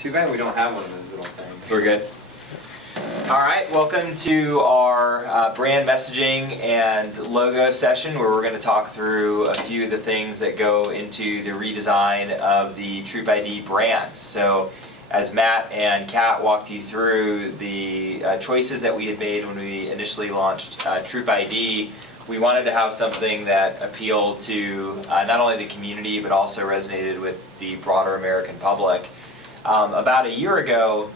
Too bad we don't have one of those little things. We're good. All right, welcome to our brand messaging and logo session where we're going to talk through a few of the things that go into the redesign of the Troop ID brand. So as Matt and Kat walked you through the choices that we had made when we initially launched Troop ID, we wanted to have something that appealed to not only the community but also resonated with the broader American public. About a year ago,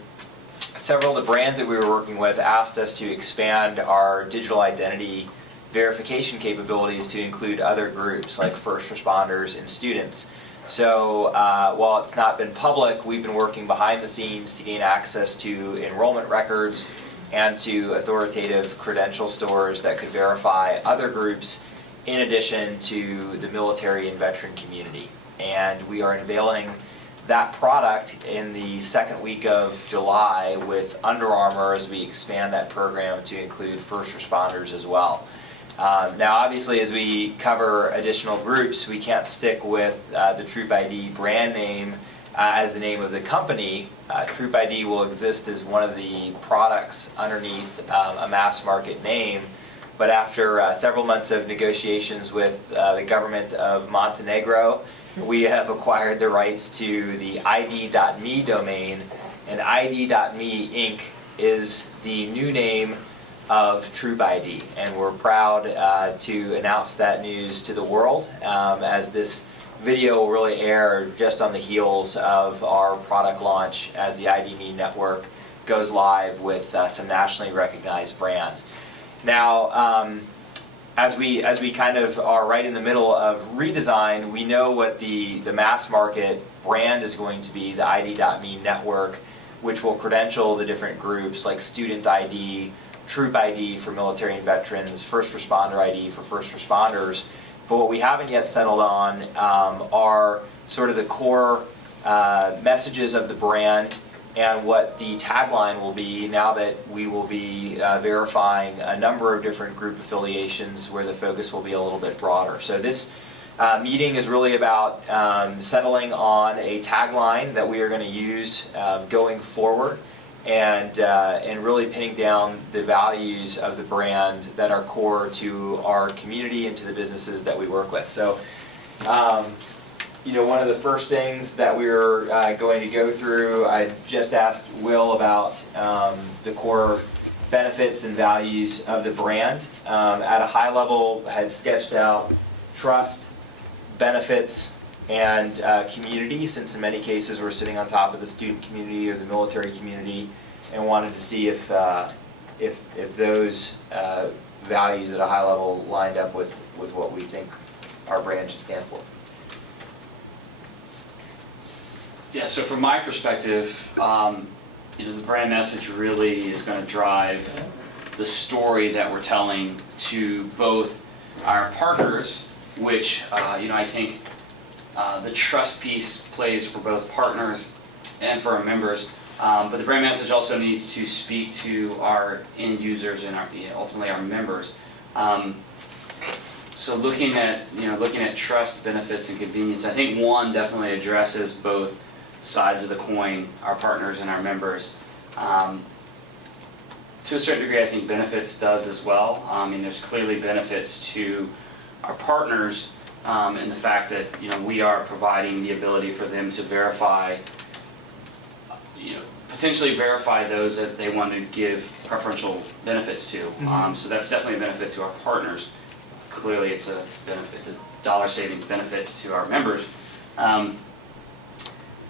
several of the brands that we were working with asked us to expand our digital identity verification capabilities to include other groups like first responders and students. So while it's not been public, we've been working behind the scenes to gain access to enrollment records and to authoritative credential stores that could verify other groups in addition to the military and veteran community. And we are unveiling that product in the second week of July with Under Armour as we expand that program to include first responders as well. Now obviously as we cover additional groups, we can't stick with the Troop ID brand name as the name of the company. Troop ID will exist as one of the products underneath a mass market name, but after several months of negotiations with the government of Montenegro, we have acquired the rights to the ID.me domain, and ID.me Inc. is the new name of Troop ID, and we're proud to announce that news to the world as this video will really air just on the heels of our product launch as the ID.me network goes live with some nationally recognized brands. Now, as we kind of are right in the middle of redesign, we know what the mass market brand is going to be, the ID.me network, which will credential the different groups like Student ID, Troop ID for military and veterans, First Responder ID for first responders. But what we haven't yet settled on are sort of the core messages of the brand and what the tagline will be now that we will be verifying a number of different group affiliations where the focus will be a little bit broader. So this meeting is really about settling on a tagline that we are going to use going forward and really pinning down the values of the brand that are core to our community and to the businesses that we work with. So one of the first things that we're going to go through, I just asked Will about the core benefits and values of the brand. At a high level, I had sketched out trust, benefits, and community, since in many cases we're sitting on top of the student community or the military community, and wanted to see if those values at a high level lined up with what we think our brand should stand for. Yeah, so from my perspective, the brand message really is going to drive the story that we're telling to both our partners, which I think the trust piece plays for both partners and for our members, but the brand message also needs to speak to our end users and ultimately our members. So looking at trust, benefits, and convenience, I think one definitely addresses both sides of the coin, our partners and our members. To a certain degree, I think benefits does as well. There's clearly benefits to our partners in the fact that we are providing the ability for them to verify, potentially verify those that they want to give preferential benefits to. So that's definitely a benefit to our partners. Clearly, it's a dollar savings benefits to our members.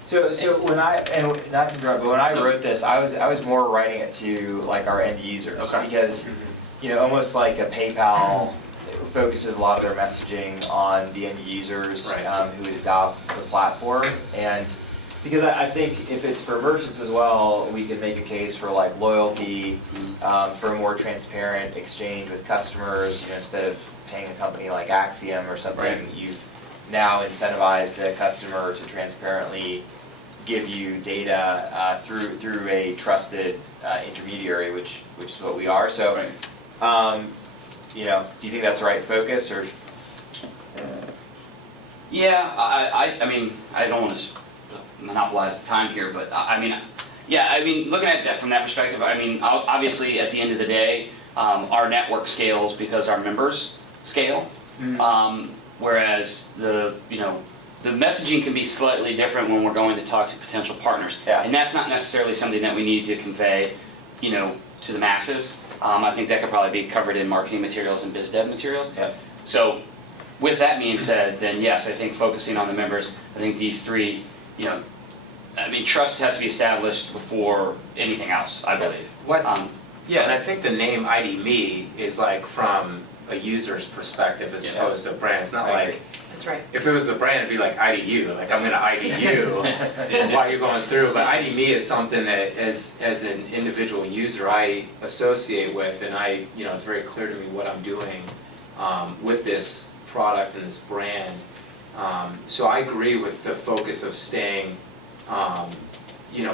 So when not to interrupt, but when I wrote this, I was more writing it to like our end users, because almost like a PayPal focuses a lot of their messaging on the end users who would adopt the platform, and because I think if it's for merchants as well, we could make a case for like loyalty, for a more transparent exchange with customers. Instead of paying a company like Axiom or something, you've now incentivized the customer to transparently give you data through a trusted intermediary, which is what we are. So, do you think that's the right focus, or? Yeah, I mean, I don't want to monopolize the time here, but I mean, yeah, I mean, looking at that from that perspective, I mean, obviously at the end of the day, our network scales because our members scale, whereas the messaging can be slightly different when we're going to talk to potential partners, and that's not necessarily something that we need to convey, to the masses. I think that could probably be covered in marketing materials and biz dev materials. Yep. So, with that being said, then yes, I think focusing on the members, I think these three, I mean, trust has to be established before anything else, I believe. Yeah, and I think the name ID Me is like from a user's perspective as opposed to a brand. It's not like, That's right. if it was the brand, it'd be like ID you, like I'm going to ID you while you're going through. But ID Me is something that as an individual user I associate with, and it's very clear to me what I'm doing with this product and this brand. So I agree with the focus of staying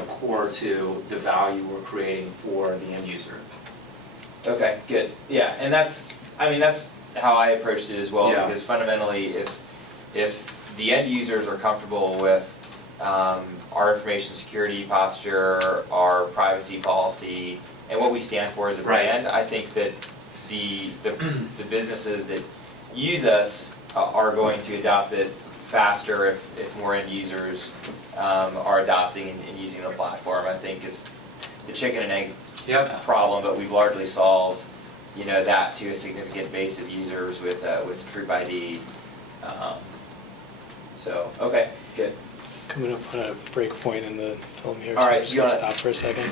core to the value we're creating for the end user. Okay, good. Yeah, and that's how I approached it as well, Yeah. because fundamentally, if the end users are comfortable with our information security posture, our privacy policy, and what we stand for as a Right. brand, I think that the businesses that use us are going to adopt it faster if more end users are adopting and using the platform. I think it's the chicken and egg problem, but we've largely solved that to a significant base of users with Troop ID. So okay, good. Coming up on a break point in the film here, All so right, I'm just you going to wanna- stop for a second.